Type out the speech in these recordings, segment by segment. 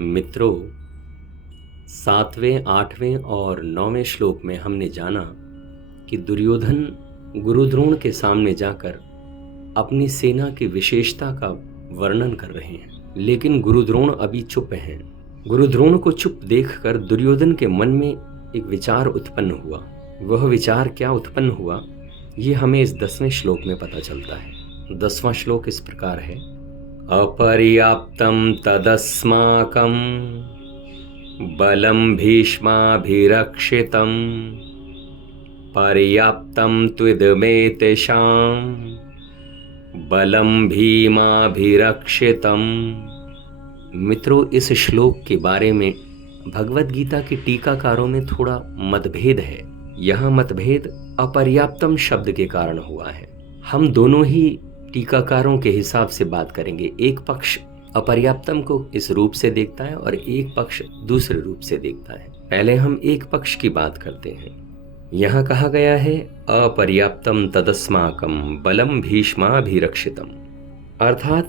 मित्रों, 7वें, 8वें और 9वें श्लोक में हमने जाना कि दुर्योधन गुरुद्रोण के सामने जाकर अपनी सेना की विशेषता का वर्णन कर रहे हैं, लेकिन गुरुद्रोण अभी चुप हैं। गुरुद्रोण को चुप देखकर दुर्योधन के मन में एक विचार उत्पन्न हुआ। वह विचार क्या उत्पन्न हुआ, ये हमें इस 10वें श्लोक में पता चलता है। 10वां श्लोक इस प्रकार है: अपर्याप्तं तदस्माकं बलं भीष्माभिरक्षितं पर्याप्तं त्विदमेतेषां बलं भीमाभिरक्षितं। मित्रों, इस श्लोक के बारे में भगवद गीता के टीकाकारों में थोड़ा मतभेद है। यह मतभेद अपर्याप्तम शब्द के कारण हुआ है। हम दोनों ही टीकाकारों के हिसाब से बात करेंगे। एक पक्ष अपर्याप्तम को इस रूप से देखता है और एक पक्ष दूसरे रूप से देखता है। पहले हम एक पक्ष की बात करते हैं। यहाँ कहा गया है अपर्याप्तम तदस्माकं बलम भीष्माभिरक्षितम, अर्थात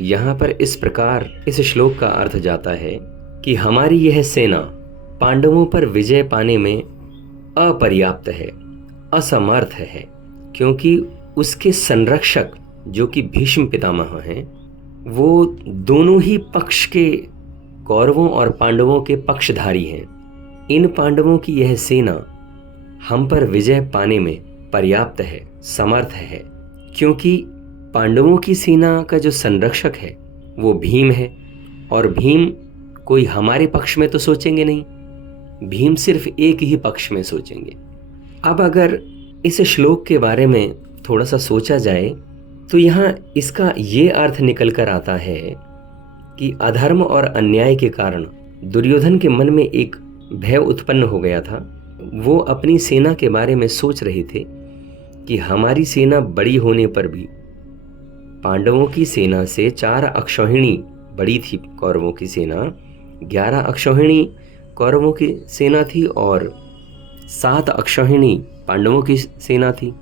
यहाँ पर इस प्रकार इस श्लोक का अर्थ जाता है कि हमारी यह सेना पांडवों पर विजय पाने में अपर्याप्त है, असमर्थ है, क्योंकि उसके संरक्षक जो कि भीष्म पितामह हैं, वो दोनों ही पक्ष के कौरवों और पांडवों के पक्षधारी हैं। इन पांडवों की यह सेना हम पर विजय पाने में पर्याप्त है, समर्थ है, क्योंकि पांडवों की सेना का जो संरक्षक है वो भीम है, और भीम कोई हमारे पक्ष में तो सोचेंगे नहीं, भीम सिर्फ एक ही पक्ष में सोचेंगे। अब अगर इस श्लोक के बारे में थोड़ा सा सोचा जाए तो यहाँ इसका ये अर्थ निकल कर आता है कि अधर्म और अन्याय के कारण दुर्योधन के मन में एक भय उत्पन्न हो गया था। वो अपनी सेना के बारे में सोच रहे थे कि हमारी सेना बड़ी होने पर भी पांडवों की सेना से 4 अक्षौहिणी बड़ी थी। कौरवों की सेना 11 अक्षौहिणी कौरवों की सेना थी और 7 अक्षौहिणी पांडवों की सेना थी।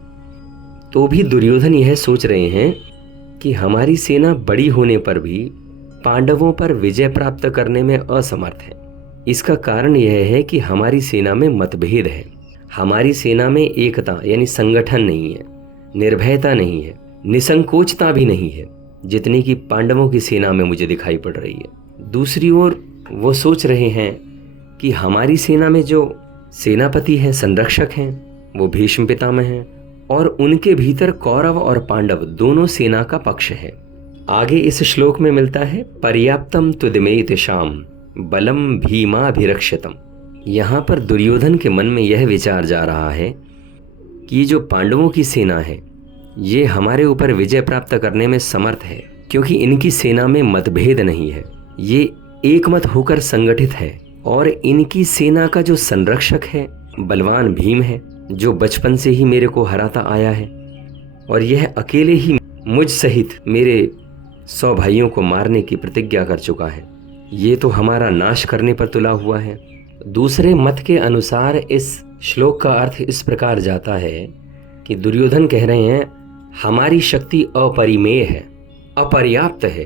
तो भी दुर्योधन यह सोच रहे हैं कि हमारी सेना बड़ी होने पर भी पांडवों पर विजय प्राप्त करने में असमर्थ है। इसका कारण यह है कि हमारी सेना में मतभेद है, हमारी सेना में एकता यानी संगठन नहीं है, निर्भयता नहीं है, निसंकोचता भी नहीं है, जितनी कि पांडवों की सेना में मुझे दिखाई पड़ रही है। दूसरी ओर वो सोच रहे हैं कि हमारी सेना में जो सेनापति हैं, संरक्षक हैं, वो भीष्म पितामह हैं, और उनके भीतर कौरव और पांडव दोनों सेना का पक्ष है। आगे इस श्लोक में मिलता है पर्याप्तम त्विदमेतेषां बलम भीमाभिरक्षितम। यहाँ पर दुर्योधन के मन में यह विचार जा रहा है कि जो पांडवों की सेना है ये हमारे ऊपर विजय प्राप्त करने में समर्थ है, क्योंकि इनकी सेना में मतभेद नहीं है, ये एकमत होकर संगठित है, और इनकी सेना का जो संरक्षक है बलवान भीम है, जो बचपन से ही मेरे को हराता आया है, और यह अकेले ही मुझ सहित मेरे 100 भाइयों को मारने की प्रतिज्ञा कर चुका है। ये तो हमारा नाश करने पर तुला हुआ है। दूसरे मत के अनुसार इस श्लोक का अर्थ इस प्रकार जाता है कि दुर्योधन कह रहे हैं हमारी शक्ति अपरिमेय है, अपर्याप्त है,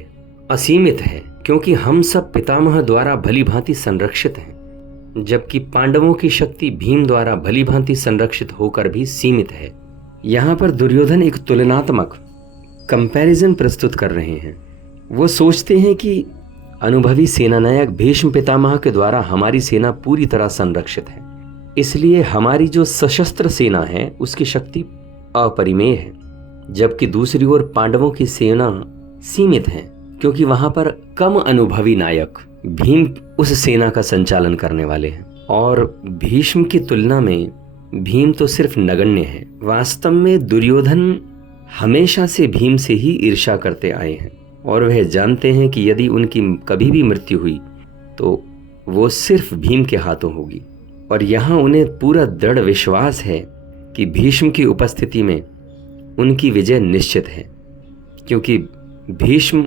असीमित है, क्योंकि हम सब पितामह द्वारा भली भांति संरक्षित हैं, जबकि पांडवों की शक्ति भीम द्वारा भली भांति संरक्षित होकर भी सीमित है। यहाँ पर दुर्योधन एक तुलनात्मक कंपैरिजन प्रस्तुत कर रहे हैं। वो सोचते हैं कि अनुभवी सेनानायक भीष्म पितामह के द्वारा हमारी सेना पूरी तरह संरक्षित है, इसलिए हमारी जो सशस्त्र सेना है उसकी शक्ति अपरिमेय है, जबकि दूसरी ओर पांडवों की सेना सीमित है, क्योंकि वहां पर कम अनुभवी नायक भीम उस सेना का संचालन करने वाले हैं, और भीष्म की तुलना में भीम तो सिर्फ नगण्य है। वास्तव में दुर्योधन हमेशा से भीम से ही ईर्ष्या करते आए हैं, और वह जानते हैं कि यदि उनकी कभी भी मृत्यु हुई तो वो सिर्फ भीम के हाथों होगी, और यहाँ उन्हें पूरा दृढ़ विश्वास है कि भीष्म की उपस्थिति में उनकी विजय निश्चित है, क्योंकि भीष्म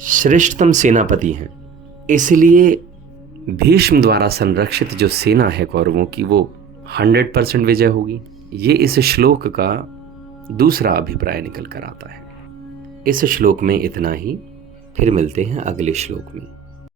श्रेष्ठतम सेनापति हैं। इसलिए भीष्म द्वारा संरक्षित जो सेना है कौरवों की, वो 100% विजय होगी। ये इस श्लोक का दूसरा अभिप्राय निकल कर आता है। इस श्लोक में इतना ही, फिर मिलते हैं अगले श्लोक में।